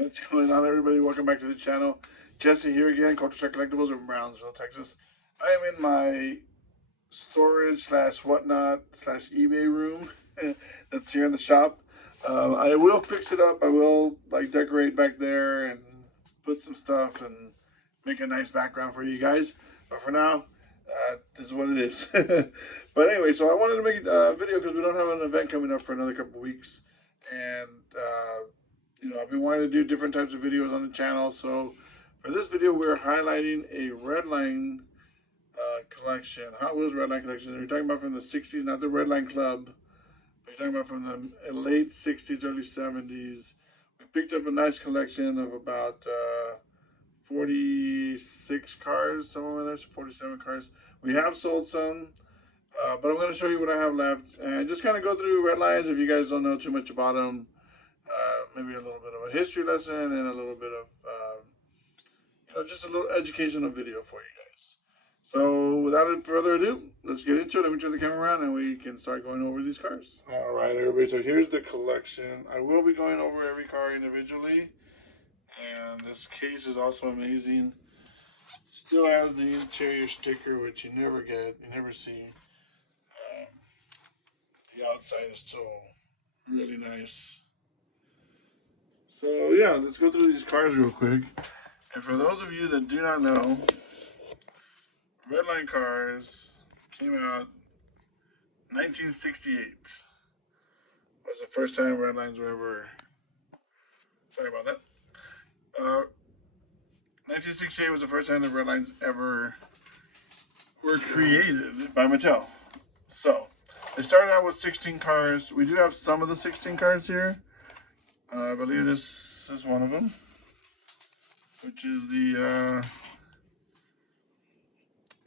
What's going on, everybody? Welcome back to the channel. Jesse here again, Culture Shock Collectibles in Brownsville, Texas. I am in my storage slash whatnot slash eBay room that's here in the shop. I will fix it up. I will like decorate back there and put some stuff and make a nice background for you guys. But for now, this is what it is. But anyway, so I wanted to make a video because we don't have an event coming up for another couple weeks, and I've been wanting to do different types of videos on the channel. So for this video, we're highlighting a redline collection, Hot Wheels redline collection. We're talking about from the 60s, not the Redline Club. We're talking about from the late 60s, early 70s. We picked up a nice collection of about 46 cars, somewhere in there, 47 cars. We have sold some, but I'm going to show you what I have left and just kind of go through red lines if you guys don't know too much about them. Maybe a little bit of a history lesson and a little bit of, just a little educational video for you guys. So without further ado, let's get into it. Let me turn the camera around and we can start going over these cars. All right, everybody. So here's the collection. I will be going over every car individually. And this case is also amazing. Still has the interior sticker, which you never get, you never see. The outside is still really nice. So yeah, let's go through these cars real quick. And for those of you that do not know, Redline cars came out 1968. Was the first time Redlines were ever, sorry about that. 1968 was the first time the Redlines ever were created by Mattel. So they started out with 16 cars. We do have some of the 16 cars here. I believe this is one of them, which is the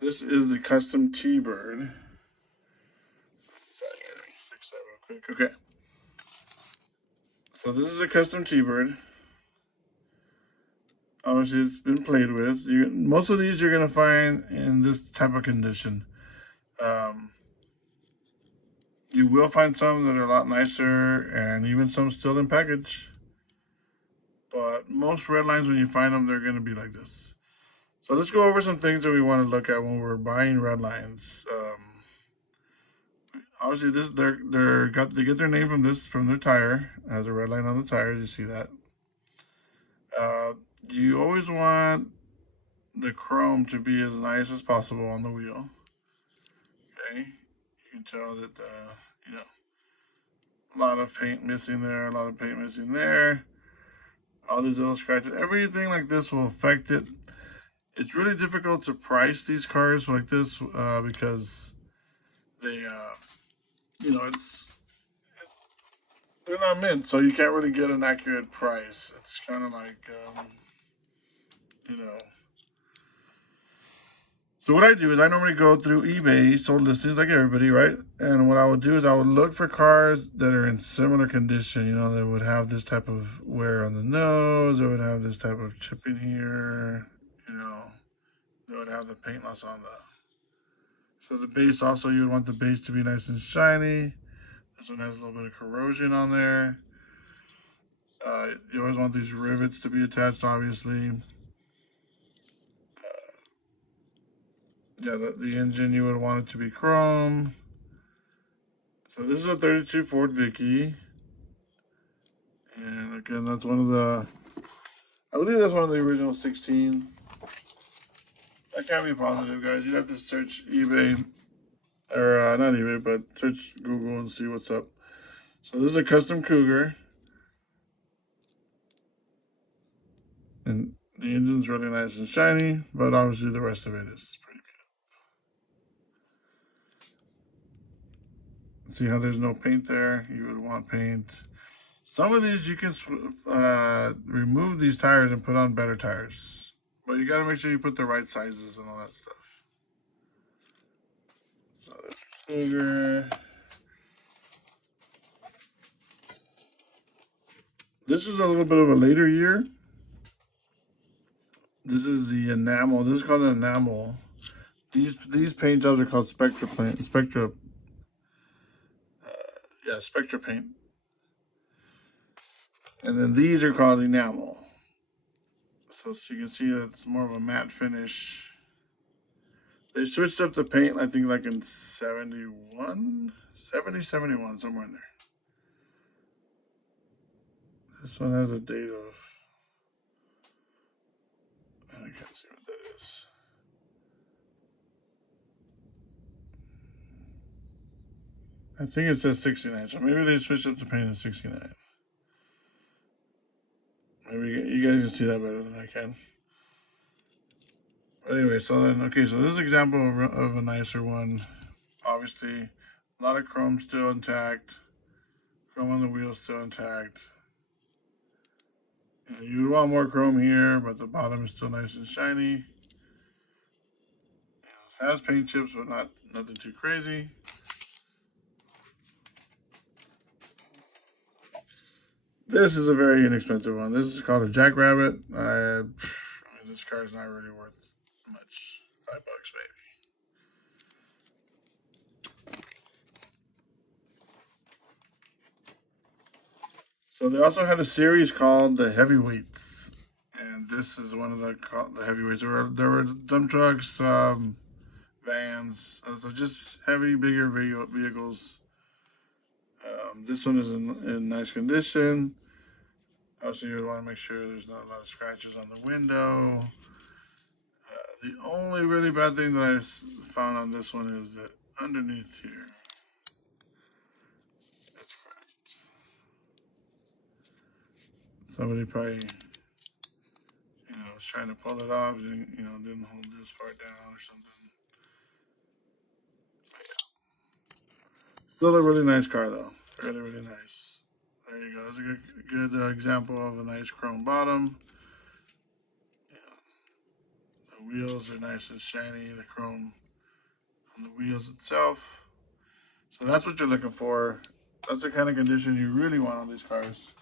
this is the custom T-Bird. Sorry, let me fix that real quick. Okay, so this is a custom T-Bird. Obviously, it's been played with. Most of these you're gonna find in this type of condition. You will find some that are a lot nicer, and even some still in package. But most red lines, when you find them, they're going to be like this. So let's go over some things that we want to look at when we're buying red lines. Obviously, they get their name from their tire. It has a red line on the tires. You see that. You always want the chrome to be as nice as possible on the wheel. Okay, you can tell that a lot of paint missing there, a lot of paint missing there. All these little scratches, everything like this will affect it. It's really difficult to price these cars like this because they, they're not mint, so you can't really get an accurate price. It's kind of like, So what I do is I normally go through eBay, sold listings like everybody, right? And what I would do is I would look for cars that are in similar condition, that would have this type of wear on the nose, or would have this type of chipping here, that would have the paint loss on so the base also, you would want the base to be nice and shiny. This one has a little bit of corrosion on there. You always want these rivets to be attached, obviously. Yeah, the engine, you would want it to be chrome. So this is a 32 Ford Vicky. And again, that's one of the, I believe that's one of the original 16. I can't be positive, guys. You'd have to search eBay, or not eBay, but search Google and see what's up. So this is a custom Cougar. And the engine's really nice and shiny, but obviously the rest of it is pretty good. See how there's no paint there? You would want paint. Some of these you can remove these tires and put on better tires, but you got to make sure you put the right sizes and all that stuff. So that's Cougar. This is a little bit of a later year. This is the enamel. This is called an enamel. These paint jobs are called Spectra paint. Spectra paint. And then these are called enamel. So you can see that it's more of a matte finish. They switched up the paint, I think, like in 71, 70, 71, somewhere in there. This one has a date of, I can't see what that is. I think it says 69, so maybe they switched up the paint in 69. Maybe you guys can see that better than I can. But anyway, so then, okay, so this is an example of a nicer one. Obviously, a lot of chrome still intact. Chrome on the wheels still intact. You would want more chrome here, but the bottom is still nice and shiny. It has paint chips, but nothing too crazy. This is a very inexpensive one. This is called a Jackrabbit. I mean, this car is not really worth much. $5 maybe. So they also had a series called the Heavyweights, and this is one of the heavyweights. There were dump trucks, vans, so just heavy, bigger vehicles. This one is in nice condition. Also, you would want to make sure there's not a lot of scratches on the window. The only really bad thing that I found on this one is that underneath here, it's cracked. Somebody probably, was trying to pull it off, and, didn't hold this part down or something. But yeah. Still a really nice car though. Really, really nice. There you go. That's a good example of a nice chrome bottom. The wheels are nice and shiny. The chrome on the wheels itself. So that's what you're looking for. That's the kind of condition you really want on these cars.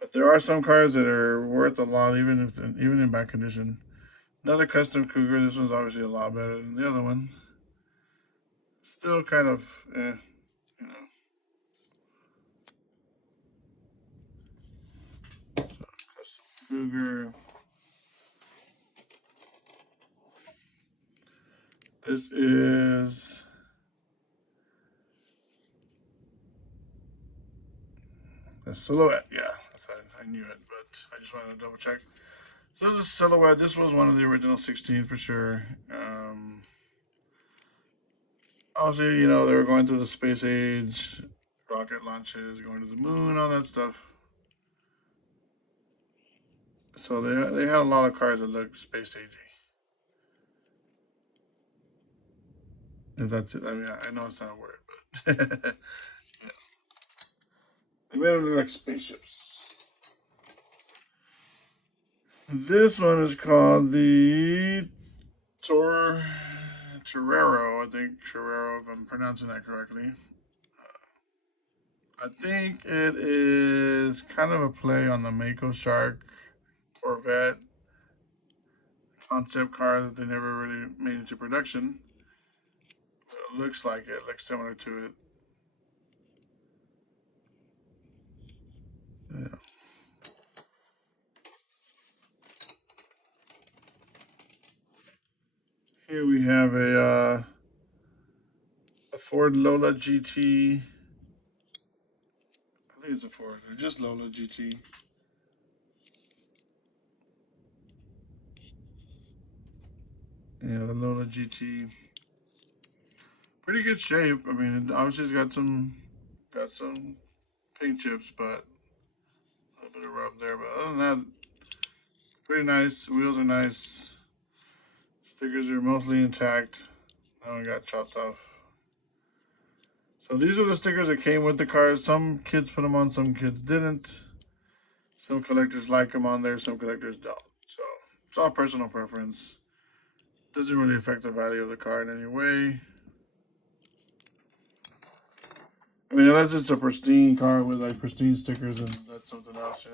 But there are some cars that are worth a lot, even in bad condition. Another custom Cougar. This one's obviously a lot better than the other one. Still kind of, you know. So, custom Cougar. This is a Silhouette. Yeah, I knew it, but I just wanted to double check. So this Silhouette. This was one of the original 16 for sure. Obviously, they were going through the space age, rocket launches, going to the moon, all that stuff. So they had a lot of cars that looked space agey. If that's it, I mean, I know it's not a word, but yeah, they made them look like spaceships. This one is called the Torero, I think Torero, if I'm pronouncing that correctly. I think it is kind of a play on the Mako Shark Corvette concept car that they never really made into production. It looks like it, looks similar to it. Yeah. Here we have a Ford Lola GT. I think it's a Ford, or just Lola GT. Yeah, the Lola GT. Pretty good shape. I mean, obviously it's got some paint chips, but a little bit of rub there. But other than that, pretty nice. Wheels are nice. Stickers are mostly intact. No one got chopped off. So these are the stickers that came with the cars. Some kids put them on, some kids didn't. Some collectors like them on there, some collectors don't. So it's all personal preference. Doesn't really affect the value of the car in any way. I mean, unless it's a pristine car with like pristine stickers, and that's something else.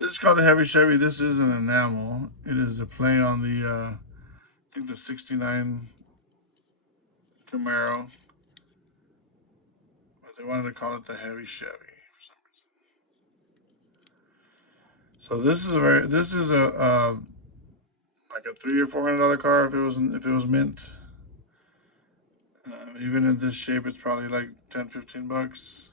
This is called a heavy Chevy. This is an enamel. It is a play on the, I think the '69 Camaro. But they wanted to call it the heavy Chevy for some reason. So this is a like a $300 or $400 car if it was mint. Even in this shape, it's probably like 10, 15 bucks.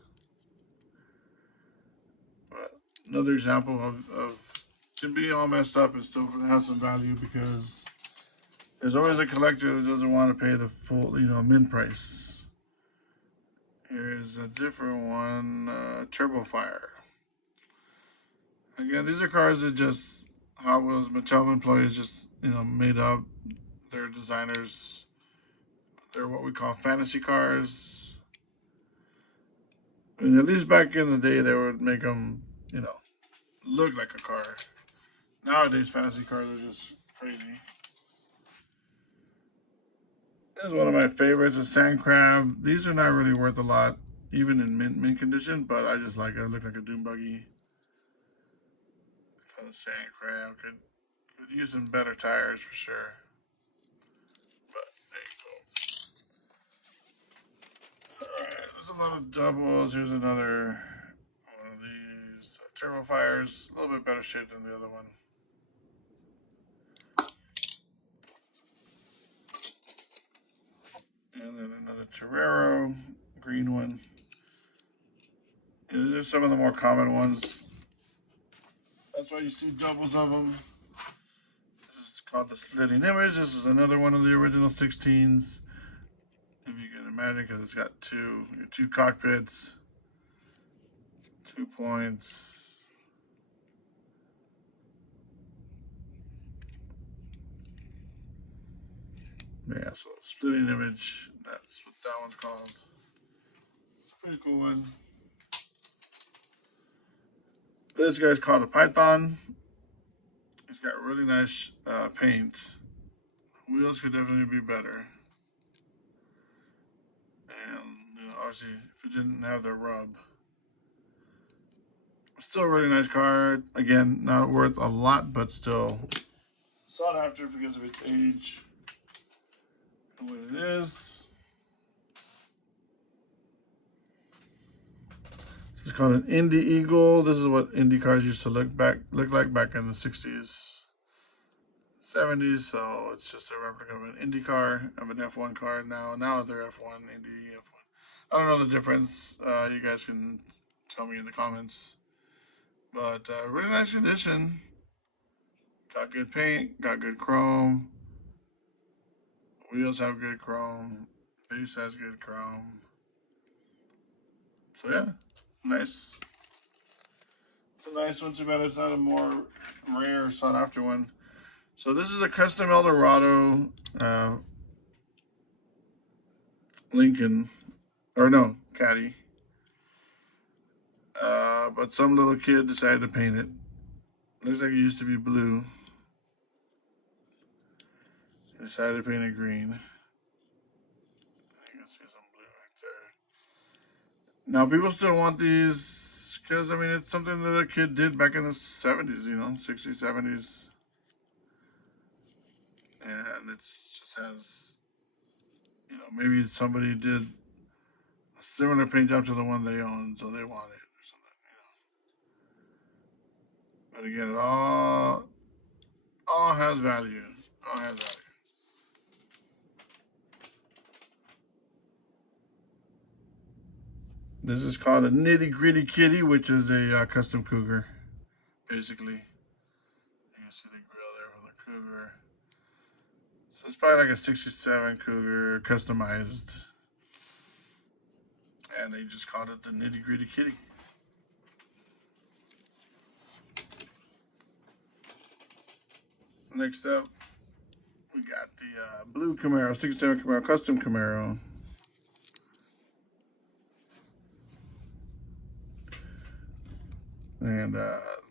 But another example of can be all messed up and still have some value because there's always a collector that doesn't want to pay the full, mint price. Here's a different one, Turbo Fire. Again, these are cars that just Hot Wheels Mattel employees just made up. They're designers. They're what we call fantasy cars. I mean, at least back in the day, they would make them, look like a car. Nowadays, fantasy cars are just crazy. This is one of my favorites, a sand crab. These are not really worth a lot, even in mint condition, but I just like it. It look like a dune buggy. For the sand crab, could use some better tires for sure. But there you go. All right, there's another doubles. Here's another one of these turbo fires. A little bit better shape than the other one. And then another Torero, green one. These are some of the more common ones. That's why you see doubles of them. This is called the splitting image. This is another one of the original 16s. If you can imagine, because it's got two cockpits, 2 points. Yeah, so splitting image. That's what that one's called. It's a pretty cool one. This guy's called a Python. It's got really nice paint. Wheels could definitely be better. And obviously, if it didn't have the rub, still a really nice car. Again, not worth a lot, but still sought after because of its age and what it is. This is called an Indy Eagle. This is what Indy cars used to look like back in the 60s, 70s. So it's just a replica of an Indy car, of an F1 car. Now they're F1, Indy F1. I don't know the difference. You guys can tell me in the comments. But really nice condition. Got good paint, got good chrome. Wheels have good chrome. Base has good chrome. So yeah, nice. It's a nice one. Too bad it's not a more rare, sought after one. So this is a custom Eldorado Lincoln, or no, Caddy. But some little kid decided to paint it. Looks like it used to be blue. He decided to paint it green. You can see some blue right there. Now people still want these because I mean it's something that a kid did back in the 70s, 60s, 70s, and it's just has maybe somebody did a similar paint job to the one they own, so they want it or something. But again, it all has value. All has value. This is called a nitty gritty kitty, which is a custom cougar, basically. You can see the grill there from the cougar. So it's probably like a 67 cougar, customized. And they just called it the nitty gritty kitty. Next up, we got the blue Camaro, 67 Camaro, custom Camaro. And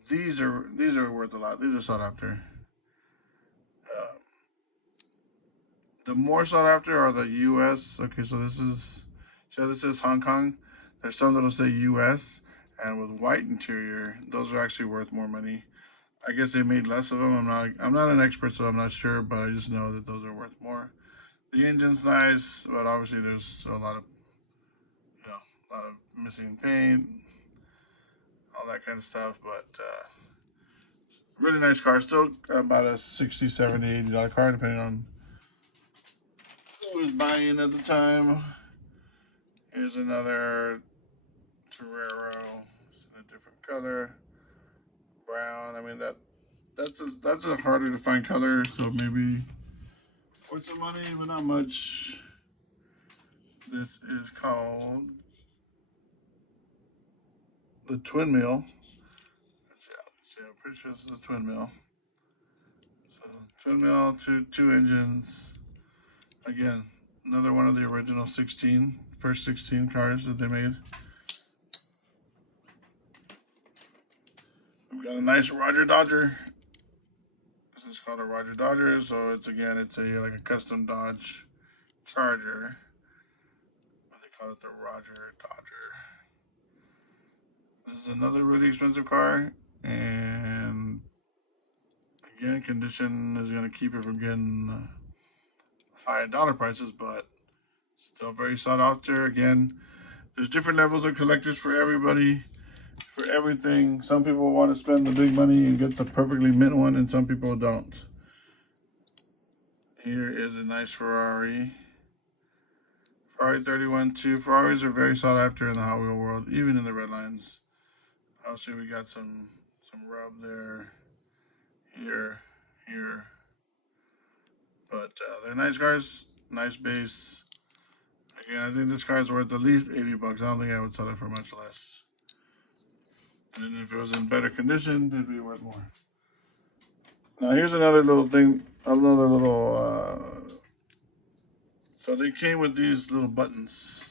these are worth a lot. These are sought after. Uh, the more sought after are the U.S. Okay, so this is Hong Kong. There's some that'll say U.S. and with white interior, those are actually worth more money. I guess they made less of them. I'm not an expert, so I'm not sure, but I just know that those are worth more. The engine's nice, but obviously there's a lot of missing paint, all that kind of stuff. But Really nice car. Still about a $60, $70, $80 car, depending on who was buying at the time. Here's another Torero. It's in a different color. Brown. I mean, that's a harder to find color, so maybe worth some money, but not much. This is called the Twin Mill. Let's see, I'm pretty sure this is the Twin Mill. So Twin Mill, two engines. Again, another one of the original first 16 cars that they made. We've got a nice Roger Dodger. This is called a Roger Dodger, so it's like a custom Dodge Charger. But they call it the Roger Dodger. This is another really expensive car, and again, condition is going to keep it from getting high dollar prices, but still very sought after. Again, there's different levels of collectors for everybody, for everything. Some people want to spend the big money and get the perfectly mint one, and some people don't. Here is a nice Ferrari. Ferrari 31-2. Ferraris are very sought after in the Hot Wheel world, even in the red lines. Obviously, we got some rub there, here. But they're nice cars, nice base. Again, I think this car is worth at least 80 bucks. I don't think I would sell it for much less. And if it was in better condition, it'd be worth more. Now here's another little thing, so they came with these little buttons.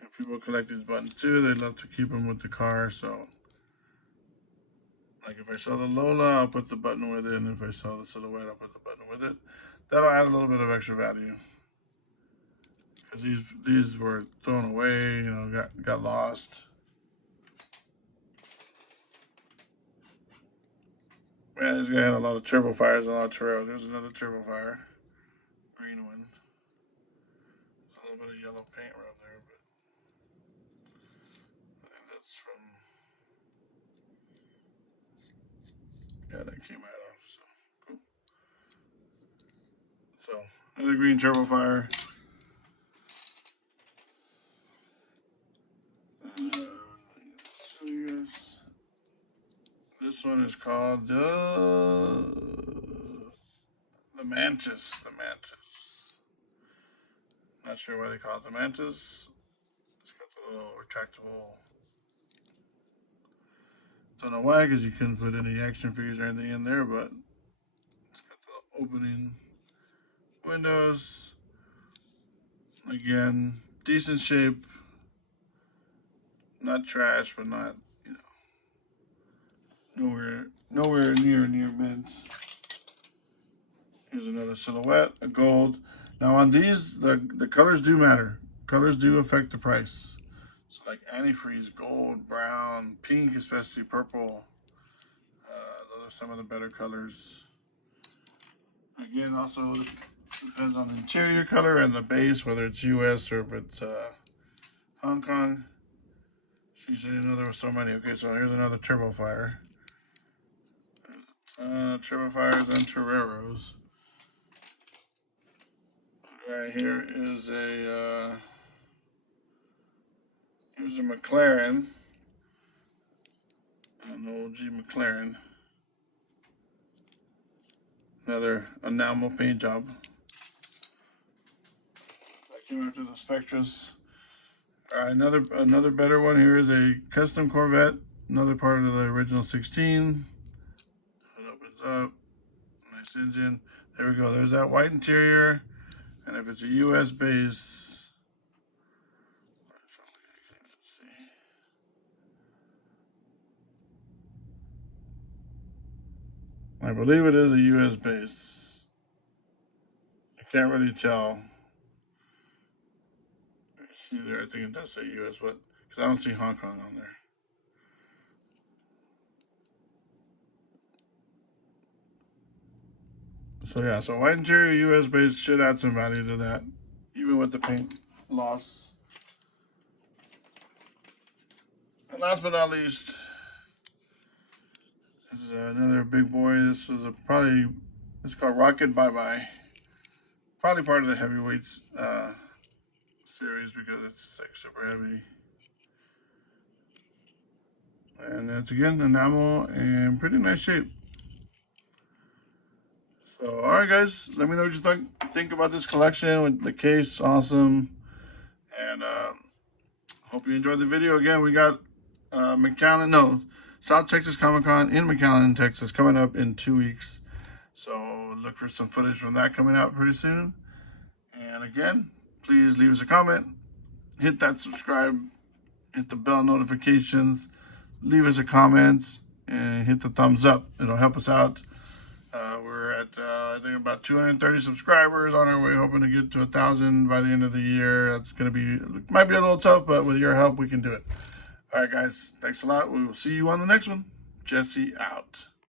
And people collect these buttons too. They love to keep them with the car, so like if I sell the Lola, I'll put the button with it, and if I sell the Silhouette, I'll put the button with it. That'll add a little bit of extra value. Because these were thrown away, got lost. Man, this guy had a lot of turbo fires and a lot of trails. Here's another turbo fire. Green one. A little bit of yellow paint right there, but I think that's from, yeah, that came out of, so cool. So, another green turbo fire. Show you guys. This one is called the Mantis. The Mantis. Not sure why they call it the Mantis. It's got the little retractable. Don't know why, because you couldn't put any action figures or anything in there, but it's got the opening windows. Again, decent shape. Not trash, but not, nowhere near mint. Here's another Silhouette, a gold. Now on these, the colors do matter. Colors do affect the price. So like antifreeze, gold, brown, pink, especially purple. Those are some of the better colors. Again, also depends on the interior color and the base, whether it's US or if it's Hong Kong. She said there were so many. Okay, so here's another turbo fire. Turbo fires and Toreros. Right here is here's a McLaren, an old G McLaren. Another enamel paint job. That came after the Spectras. Another better one here is a custom Corvette. Another part of the original 16. It opens up. Nice engine. There we go. There's that white interior. And if it's a US base, I believe it is a US base. I can't really tell. See there, I think it does say US, but because I don't see Hong Kong on there. So yeah, so white interior US base should add some value to that, even with the paint loss. And last but not least, is is another big boy. This was it's called Rocket Bye Bye. Probably part of the heavyweights series because it's like super heavy. And it's again enamel and pretty nice shape. So, all right, guys, let me know what you think about this collection with the case. Awesome. And hope you enjoyed the video. Again, we got South Texas Comic Con in McAllen, Texas, coming up in 2 weeks. So look for some footage from that coming out pretty soon. And again, please leave us a comment, hit that subscribe, hit the bell notifications, leave us a comment, and hit the thumbs up. It'll help us out. We're at, I think, about 230 subscribers on our way, hoping to get to 1,000 by the end of the year. That's going to might be a little tough, but with your help, we can do it. All right, guys, thanks a lot. We will see you on the next one. Jesse out.